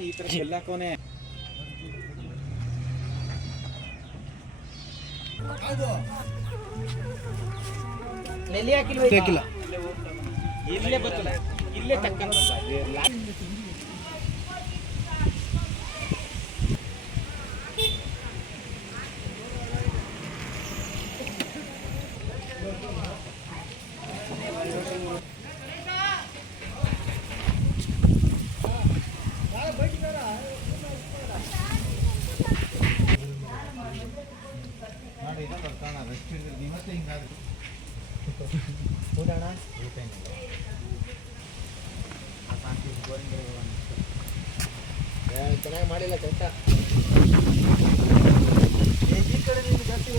ಈ ತರ ಚೆಲ್ಲಾಕೋನೆ ಹಾಕಿಲ್ಲ ಇಲ್ಲೇ ಬರ್ತಲ್ಲ ಇಲ್ಲೇ ತಕ್ಕಂತ ಚೆನ್ನಾಗಿ ಮಾಡಿಲ್ಲ ಕೆಲಸ. ಈ ಕಡೆ ನೀನು ಜಾಸ್ತಿ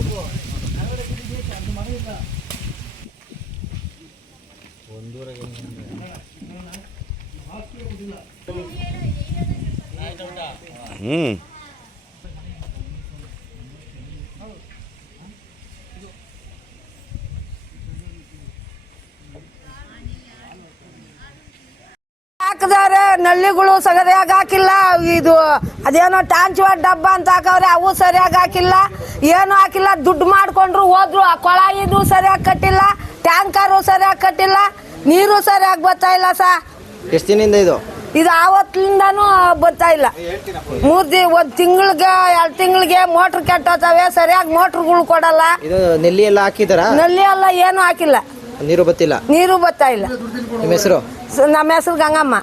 ಬಿಡಿ ಅದು ಮಾಡಿಲ್ಲ ಒಂದೂರಾಗ ಹ್ಞೂ ಹಾಕಿದಾರೆ ನಳ್ಳಿಗಳು ಸರಿಯಾಗಿ ಹಾಕಿಲ್ಲ ಇದು ಅದೇನೋ ಟಾಂಚುವ ಡಬ್ಬ ಅಂತ ಹಾಕವ್ರೆ ಅವು ಸರಿಯಾಗಿ ಹಾಕಿಲ್ಲ ಏನು ಹಾಕಿಲ್ಲ ದುಡ್ಡು ಮಾಡ್ಕೊಂಡ್ರು ಹೋದ್ರು ಆ ಕೊಳಾಯಿದು ಸರಿಯಾಗಿ ಕಟ್ಟಿಲ್ಲ ಟ್ಯಾಂಕರು ಸರಿಯಾಗಿ ಕಟ್ಟಿಲ್ಲ ನೀರು ಸರಿಯಾಗಿ ಬರ್ತಾ ಇಲ್ಲ ಸಾ. ಎಷ್ಟು ದಿನದಿಂದ ಇದು? ಇದು ಆವತ್ತಿಂದನೂ ಬರ್ತಾ ಇಲ್ಲ. ಮೂರ್ ದಿ ಒಂದ್ ತಿಂಗಳಿಗೆ ಎರಡ್ ತಿಂಗಳಿಗೆ ಮೋಟ್ರ್ ಕೆಟ್ಟೋತವೆ ಸರಿಯಾಗಿ ಮೋಟ್ರ್ಗಳು ಕೊಡಲ್ಲ. ಇದು ನೆಲ್ಲಿ ಎಲ್ಲ ಹಾಕಿದಾರ ನಲ್ಲಿ ಎಲ್ಲ ಏನು ಹಾಕಿಲ್ಲ. ನೀರು ಬತ್ತಿಲ್ಲ ನೀರು ಬರ್ತಾ ಇಲ್ಲ. ನಿಮ್ಮ ಹೆಸರು? ಸ- ನಮ್ಮ ಹೆಸರು ಗಂಗಮ್ಮ.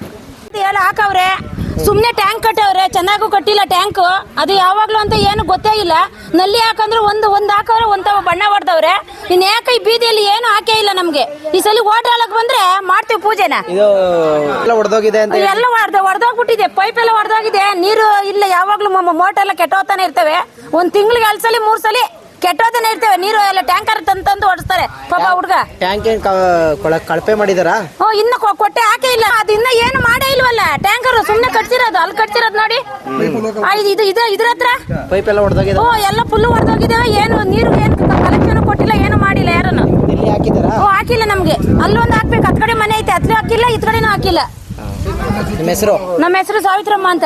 ಎಲ್ಲ ಹಾಕವ್ರೆ. ಸುಮ್ನೆ ಟ್ಯಾಂಕ್ ಕಟ್ಟವ್ರೆ. ಚೆನ್ನಾಗೂ ಕಟ್ಟಿಲ್ಲ ಟ್ಯಾಂಕ್. ಅದು ಯಾವಾಗ್ಲೂ ಅಂತ ಏನು ಗೊತ್ತೇ ಇಲ್ಲ. ನಲ್ಲಿ ಹಾಕಂದ್ರೆ ಒಂದು ಒಂದ್ ಹಾಕವ್ರೆ ಒಂದ್ ತಾವು ಬಣ್ಣ ಹೊಡೆದವ್ರೆ. ಇನ್ ಯಾಕೆ ಈ ಬೀದಿಯಲ್ಲಿ ಏನು ಹಾಕೇ ಇಲ್ಲ ನಮ್ಗೆ. ಈ ಸಲ ಹೋಟೆಲ್ಗೆ ಬಂದ್ರೆ ಮಾಡ್ತೀವಿ ಪೂಜೆನ. ಇದು ಎಲ್ಲ ಹೊಡೆದೋಗಿದೆ ಅಂತ ಹೇಳಿ. ಎಲ್ಲ ಹೊಡೆದ ಹೊಡೆದೋಗ್ಬಿಟ್ಟಿದೆ ಪೈಪ್ ಎಲ್ಲ ಹೊಡೆದೋಗಿದೆ ನೀರು ಇಲ್ಲ ಯಾವಾಗ್ಲೂ ಮೋಟರ್ ಎಲ್ಲ ಕೆಟ್ಟೋತಾನೆ ಇರ್ತವೆ. ಒಂದ್ ತಿಂಗಳಿಗೆ ಎರಡ್ ಸಲ ಮೂರ್ ಸಲ ಕೆಟ್ಟೋತಾನೆ ಇರ್ತೇವೆ ನೀರು ಎಲ್ಲ ಟ್ಯಾಂಕರ್ ತಂದು ತಂದು ಹೊಡಿಸ್ತಾರೆ ಪಾಪ ಹುಡ್ಗ. ಟ್ಯಾಂಕ್ ಏನ್ ಕಳಪೆ ಮಾಡಿದಾರಾ? ಓ ಇನ್ನು ಕೊ- ಕೊಟ್ಟೆ ಹಾಕೇ ಇಲ್ಲ. ಅದು ಇನ್ನ ಏನು ಮಾಡೇ ಇಲ್ವಲ್ಲ. ಟ್ಯಾಂಕರ್ ಸುಮ್ನೆ ಕಟ್ಸಿರೋದು. ಅಲ್ಲಿ ಕಟ್ಸಿರೋದು ನೋಡಿ. ಆ, ಇದು ಇದು ಇದು ಇದ್ರ ಹತ್ರ? ಪೈಪ್ ಎಲ್ಲ ಹೊಡೆದೋಗಿದೆ ಓ ಎಲ್ಲ ಫುಲ್ ಹೊಡೆದೋಗಿದೆ ಏನು ನೀರು ಏನು ಕಲೆಕ್ಷನ್ ಕೊಟ್ಟಿಲ್ಲ ಏನು ಮಾಡಿಲ್ಲ ಯಾರನ್ನು ಇಲ್ಲಿ ಹಾಕಿದಾರಾ? ಓ ಹಾಕಿಲ್ಲ ನಮ್ಗೆ. ಅಲ್ಲೊಂದು ಹಾಕ್ಬೇಕು. ಅತ್ಕಡೆ ಮನೆ ಐತೆ. ಅತ್ಲೂ ಹಾಕಿಲ್ಲ ಇತ್ ಕಡೆನೂ ಹಾಕಿಲ್ಲ. ನಿಮ್ಮ ಹೆಸರು? ನಮ್ಮ ಹೆಸರು ಸಾವಿತ್ರಮ್ಮ ಅಂತ.